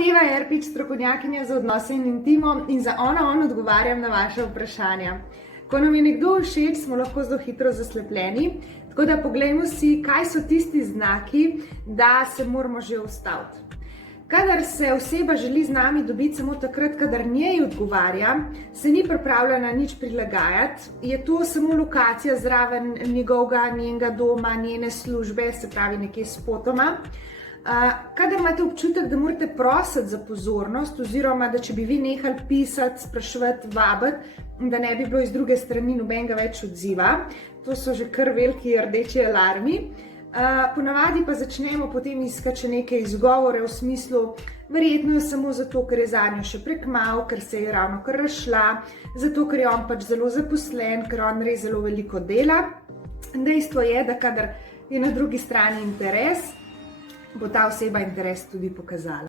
Sem Eva Erpič, strokovnjakinja za odnose in intimo in za on odgovarjam na vaše vprašanja. Ko nam je nekdo všeč, smo lahko zelo hitro zaslepljeni, tako da poglejmo si, kaj so tisti znaki, da se moramo že ustaviti. Kadar se oseba želi z nami dobiti samo takrat, kadar njej odgovarja, se ni pripravljena nič prilagajati, je to samo lokacija zraven njenega doma, njene službe, se pravi nekje spotoma. Kadar imate občutek, da morate prositi za pozornost, oziroma da če bi vi nehali pisati, spraševati, vabiti, da ne bi bilo iz druge strani nobenega več odziva, to so že kar veliki rdeči alarmi. Ponavadi pa začnemo potem iskati še neke izgovore v smislu, verjetno je samo zato, ker je zanjo še prekmalu, ker se je ravno kar razšla, zato, ker je on pač zelo zaposlen, ker on res zelo veliko dela. Dejstvo je, da kadar je na drugi strani interes, bo ta oseba interes tudi pokazala.